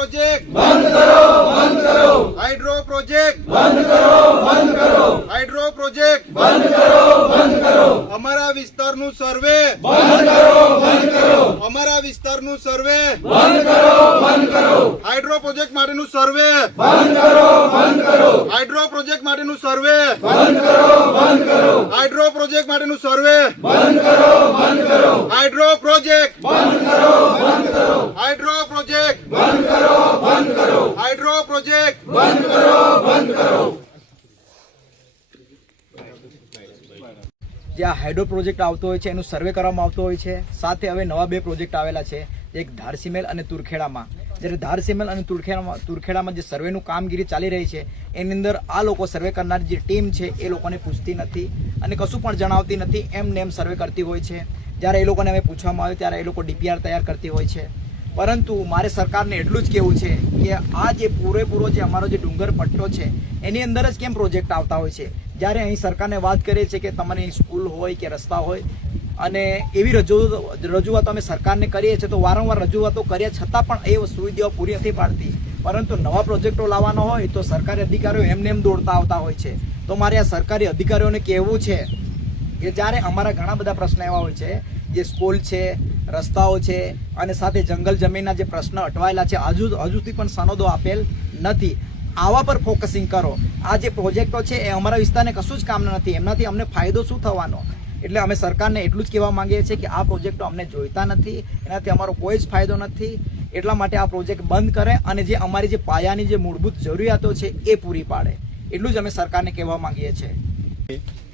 Project बंद करो, बंद करो, हाइड्रो प्रोजेक्ट बंद करो, बंद करो, हाइड्रो प्रोजेक्ट बंद करो, बंद करो, अमरा विस्तारનું सर्वे बंद करो, बंद करो, अमरा विस्तारનું सर्वे बंद करो, बंद करो, हाइड्रो प्रोजेक्ट माटेનું सर्वे बंद करो, बंद करो, हाइड्रो प्रोजेक्ट माटेનું सर्वे बंद करो, बंद करो, हाइड्रो प्रोजेक्ट माटेનું सर्वे बंद करो, बंद करो, हाइड्रो प्रोजेक्ट बंद करो, बंद करो, हाइड्रो प्रोजेक्ट बंद करो, बंद करो, हाइड्रो प्रोजेक्ट बंद करो, बंद करो। જે આ હાઇડ્રો પ્રોજેક્ટ આવતો હોય છે એનું સર્વે કરવામાં આવતો હોય છે. સાથે હવે નવા બે પ્રોજેક્ટ આવેલા છે, એક ધારસીમેલ અને તુરખેડામાં. જ્યારે ધારસીમેલ અને તુરખેડામાં જે સર્વેનું કામગીરી ચાલી રહી છે એની અંદર આ લોકો સર્વે કરનાર જે ટીમ છે એ લોકોને પૂછતી નથી અને કશું પણ જણાવતી નથી, એમને એમ સર્વે કરતી હોય છે. જ્યારે એ લોકોને હવે પૂછવામાં આવે ત્યારે એ લોકો ડીપીઆર તૈયાર કરતી હોય છે. પરંતુ મારે સરકારને એટલું જ કહેવું છે કે આ જે પૂરેપૂરો જે અમારો જે ડુંગર પટ્ટો છે એની અંદર જ કેમ પ્રોજેક્ટ આવતા હોય છે. જ્યારે અહીં સરકારને વાત કરીએ છીએ કે તમારી સ્કૂલ હોય કે રસ્તા હોય અને એવી રજૂઆતો અમે સરકારને કરીએ છીએ, તો વારંવાર રજૂઆતો કર્યા છતાં પણ એ સુવિધાઓ પૂરી નથી પાડતી. પરંતુ નવા પ્રોજેક્ટો લાવવાનો હોય તો સરકારી અધિકારીઓ એમને એમ દોડતા આવતા હોય છે. તો મારે આ સરકારી અધિકારીઓને કહેવું છે કે જ્યારે અમારા ઘણા બધા પ્રશ્ન એવા હોય છે, જે સ્કૂલ છે, રસ્તાઓ છે અને સાથે જંગલ જમીનના જે પ્રશ્ન અટવાયેલા છે, હજુથી પણ સનદો આપેલ નથી. આવા પર ફોકસિંગ કરો. આ જે પ્રોજેક્ટો છે એ અમારા વિસ્તારને કશું જ કામના નથી, એમનાથી અમને ફાયદો શું થવાનો? એટલે અમે સરકારને એટલું જ કહેવા માંગીએ છીએ કે આ પ્રોજેક્ટો અમને જોઈતા નથી, એનાથી અમારો કોઈ જ ફાયદો નથી. એટલા માટે આ પ્રોજેક્ટ બંધ કરે અને જે અમારી જે પાયાની જે મૂળભૂત જરૂરિયાતો છે એ પૂરી પાડે, એટલું જ અમે સરકારને કહેવા માંગીએ છીએ.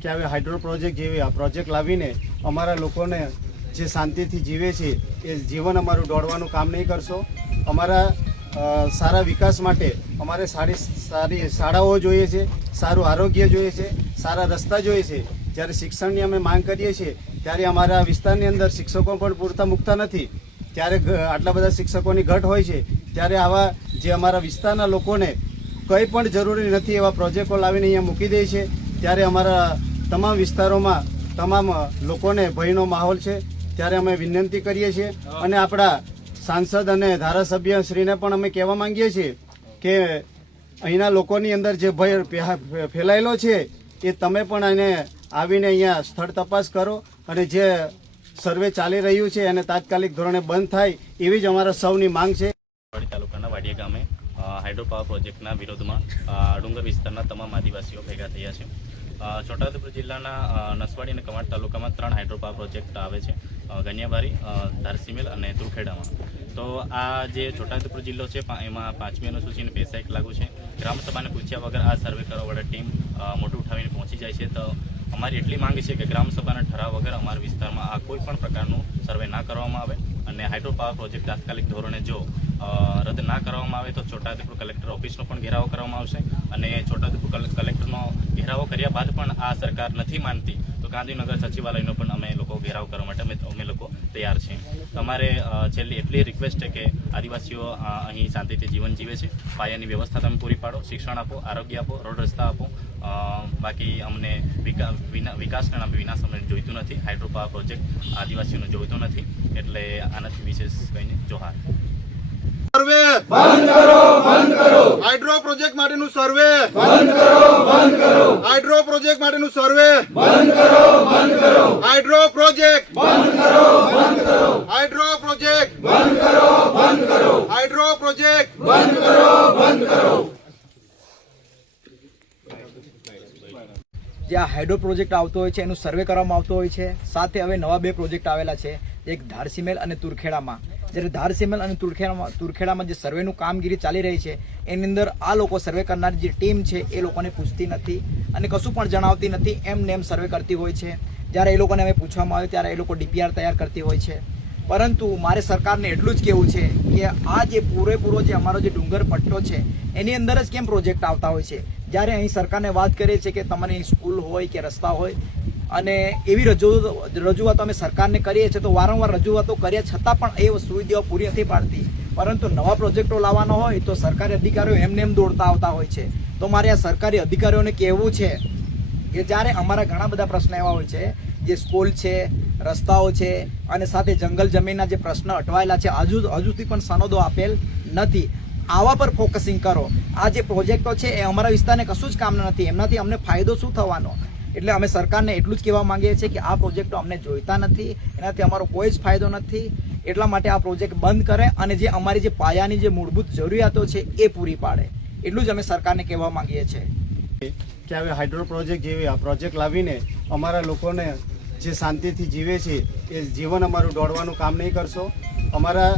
કે હવે હાઇડ્રો પ્રોજેક્ટ જેવી આ પ્રોજેક્ટ લાવીને અમારા લોકોને જે શાંતિથી જીવે છે એ જીવન અમારું દોડવાનું કામ નહીં કરશો. અમારા સારા વિકાસ માટે અમારે સારી શાળાઓ જોઈએ છે, સારું આરોગ્ય જોઈએ છે, સારા રસ્તા જોઈએ છે. જ્યારે શિક્ષણની અમે માંગ કરીએ છીએ ત્યારે અમારા વિસ્તારની અંદર શિક્ષકો પણ પૂરતા મૂકતા નથી. ત્યારે આટલા બધા શિક્ષકોની ઘટ હોય છે, ત્યારે આવા જે અમારા વિસ્તારના લોકોને કંઈ પણ જરૂરી નથી એવા પ્રોજેક્ટો લાવીને અહીંયા મૂકી દે છે. ત્યારે અમારા તમામ વિસ્તારોમાં તમામ લોકોને ભયનો માહોલ છે. ત્યારે અમે વિનંતી કરીએ છીએ અને આપણા સાંસદ અને ધારાસભ્ય શ્રીને પણ અમે કહેવા માંગીએ છીએ કે અહીંના લોકોની અંદર જે ભય ફેલાયેલો છે એ તમે પણ એને આવીને અહીંયા સ્થળ તપાસ કરો અને જે સર્વે ચાલી રહ્યું છે એને તાત્કાલિક ધોરણે બંધ થાય એવી જ અમારા સૌની માંગ છે. તાલુકાના વાડિયા ગામે હાઇડ્રો પાવર પ્રોજેક્ટના વિરોધમાં ડુંગર વિસ્તારના તમામ આદિવાસીઓ ભેગા થયા છે. છોટાઉદેપુર જિલ્લાના નસવાડી અને કવાંટ તાલુકામાં 3 હાઇડ્રો પાવર પ્રોજેક્ટ આવે છે, ગણ્યાબારી, ધારસીમેલ અને તુરખેડામાં. તો આ જે છોટાઉદેપુર જિલ્લો છે એમાં 5મી અનુસૂચિને પૈસા એક લાગુ છે. ગ્રામસભાને પૂછ્યા વગર આ સર્વે કરવા વાળા ટીમ મોટું ઉઠાવીને પહોંચી જાય છે. તો અમારી એટલી માંગ છે કે ગ્રામસભાના ઠરાવ વગર અમારા વિસ્તારમાં આ કોઈ પણ પ્રકારનું સર્વે ના કરવામાં આવે અને હાઇડ્રો પાવર પ્રોજેક્ટ તાત્કાલિક ધોરણે જો રદ ના કરવામાં આવે તો છોટાઉદેપુર કલેક્ટર ઓફિસનો પણ ઘેરાવો કરવામાં આવશે. અને છોટાઉદેપુર કલેક્ટરનો ઘેરાવો કર્યા બાદ પણ આ સરકાર નથી માનતી તો ગાંધીનગર સચિવાલયનો પણ અમે લોકો ઘેરાવ કરવા માટે અમે લોકો તૈયાર છીએ. તમારે છેલ્લી એટલી રિક્વેસ્ટ છે કે આદિવાસીઓ અહીં શાંતિથી જીવન જીવે છે, પાયાની વ્યવસ્થા તમે પૂરી પાડો, શિક્ષણ આપો, આરોગ્ય આપો, રોડ રસ્તા આપો. બાકી અમને વિકાસના નામે વિનાશ અમને જોઈતું નથી. હાઇડ્રો પાવર પ્રોજેક્ટ આદિવાસીઓને જોઈતો નથી. એટલે આનાથી વિશેષ કહીને જોહાર. सर्वे बंद करो, बंद करो, हाइड्रो प्रोजेक्ट माटेનું सर्वे बंद करो, बंद करो, हाइड्रो प्रोजेक्ट माटेનું सर्वे बंद करो, बंद करो, हाइड्रो प्रोजेक्ट बंद करो, बंद करो, हाइड्रो प्रोजेक्ट बंद करो, बंद करो, हाइड्रो प्रोजेक्ट बंद करो, बंद करो। જે આ હાઇડ્રો પ્રોજેક્ટ આવતો હોય છે એનું સર્વે કરવામાં આવતો હોય છે. સાથે હવે નવા બે પ્રોજેક્ટ આવેલા છે, એક ધારસીમેલ અને તુરખેડામાં. જ્યારે ધારસીમેલ અને તુરખેડામાં જે સર્વેનું કામગીરી ચાલી રહી છે એની અંદર આ લોકો સર્વે કરનાર જે ટીમ છે એ લોકોને પૂછતી નથી અને કશું પણ જણાવતી નથી, એમને એમ સર્વે કરતી હોય છે. જ્યારે એ લોકોને હવે પૂછવામાં આવે ત્યારે એ લોકો ડીપીઆર તૈયાર કરતી હોય છે. પરંતુ મારે સરકારને એટલું જ કહેવું છે કે આ જે પૂરેપૂરો જે અમારો જે ડુંગર પટ્ટો છે એની અંદર જ કેમ પ્રોજેક્ટ આવતા હોય છે. જ્યારે અહીં સરકારને વાત કરીએ છીએ કે તમારી સ્કૂલ હોય કે રસ્તા હોય અને એવી રજૂઆતો અમે સરકારને કરીએ છીએ, તો વારંવાર રજૂઆતો કર્યા છતાં પણ એ સુવિધાઓ પૂરી નથી પાડતી. પરંતુ નવા પ્રોજેક્ટો લાવવાનો હોય તો સરકારી અધિકારીઓ એમને એમ દોડતા આવતા હોય છે. તો મારે આ સરકારી અધિકારીઓને કહેવું છે કે જ્યારે અમારા ઘણા બધા પ્રશ્ન એવા હોય છે, જે સ્કૂલ છે, રસ્તાઓ છે અને સાથે જંગલ જમીનના જે પ્રશ્ન અટવાયેલા છે, હજુથી પણ સનદો આપેલ નથી. આવા પર ફોકસિંગ કરો. આ જે પ્રોજેક્ટો છે એ અમારા વિસ્તારને કશું જ કામના નથી, એમનાથી અમને ફાયદો શું થવાનો? એટલે અમે સરકારને એટલું જ કહેવા માંગીએ છીએ કે આ પ્રોજેક્ટો અમને જોઈતા નથી, એનાથી અમારો કોઈ જ ફાયદો નથી. એટલા માટે આ પ્રોજેક્ટ બંધ કરે અને જે અમારી જે પાયાની જે મૂળભૂત જરૂરિયાતો છે એ પૂરી પાડે, એટલું જ અમે સરકારને કહેવા માંગીએ છીએ. કે હવે હાઇડ્રો પ્રોજેક્ટ જેવી આ પ્રોજેક્ટ લાવીને અમારા લોકોને જે શાંતિથી જીવે છે એ જીવન અમારું દોડવાનું કામ નહીં કરશો. અમારા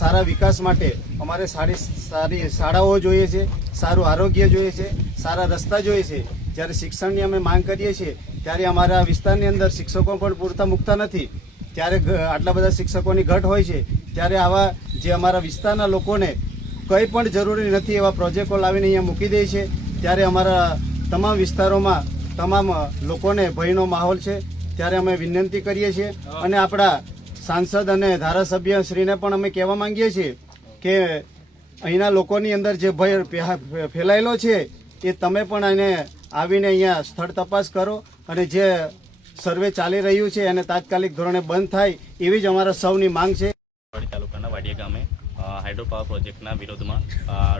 સારા વિકાસ માટે અમારે સારી શાળાઓ જોઈએ છે, સારું આરોગ્ય જોઈએ છે, સારા રસ્તા જોઈએ છે. જ્યારે શિક્ષણની અમે માંગ કરીએ છીએ ત્યારે અમારા વિસ્તારની અંદર શિક્ષકો પણ પૂરતા મૂકતા નથી. ત્યારે આટલા બધા શિક્ષકોની ઘટ હોય છે ત્યારે આવા જે અમારા વિસ્તારના લોકોને કંઈ પણ જરૂરી નથી એવા પ્રોજેક્ટો લાવીને અહીંયા મૂકી દે છે. ત્યારે અમારા તમામ વિસ્તારોમાં તમામ લોકોને ભયનો માહોલ છે. ત્યારે અમે વિનંતી કરીએ છીએ અને આપણા સાંસદ અને ધારાસભ્ય શ્રીને પણ અમે કહેવા માંગીએ છીએ કે અહીંના લોકોની અંદર જે ભય ફેલાયેલો છે એ તમે પણ એને આવીને અહીંયા સ્થળ તપાસ કરો અને જે સર્વે ચાલી રહ્યું છે એને તાત્કાલિક ધોરણે બંધ થાય એવી જ અમારા સૌની માંગ છે. નસવાડી તાલુકાના વાડિયા ગામે હાઇડ્રો પાવર પ્રોજેક્ટના વિરોધમાં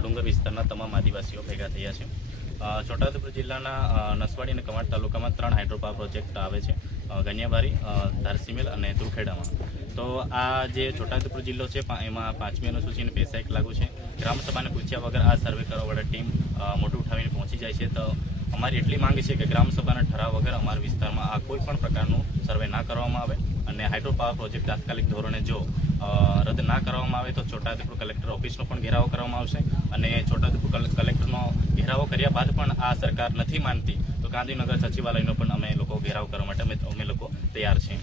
ડુંગર વિસ્તારના તમામ આદિવાસીઓ ભેગા થયા છે. છોટાઉદેપુર જિલ્લાના નસવાડી અને કવાંટ તાલુકામાં 3 હાઇડ્રો પાવર પ્રોજેક્ટ આવે છે, ગણ્યાબારી, ધારસીમેલ અને તુરખેડામાં. તો આ જે છોટાઉદેપુર જિલ્લો છે એમાં 5મી અનુસૂચિની 2 1 લાગુ છે. ગ્રામસભાને પૂછ્યા વગર આ સર્વે કરવા વાળી ટીમ મોટું ઉઠાવીને પહોંચી જાય છે. તો અમારી એટલી માંગ છે કે ગ્રામસભાના ઠરાવ વગર અમારા વિસ્તારમાં આ કોઈ પણ પ્રકારનું સર્વે ના કરવામાં આવે અને હાઇડ્રો પાવર પ્રોજેક્ટ તાત્કાલિક ધોરણે જો રદ ના કરવામાં આવે તો છોટાઉદેપુર કલેક્ટર ઓફિસનો પણ ઘેરાવો કરવામાં આવશે અને છોટાઉદેપુર કલેક્ટરનો ઘેરાવો કર્યા બાદ પણ આ સરકાર નથી માનતી તો ગાંધીનગર સચિવાલયનો પણ અમે લોકો ઘેરાવ કરવા માટે અમે લોકો તૈયાર છીએ.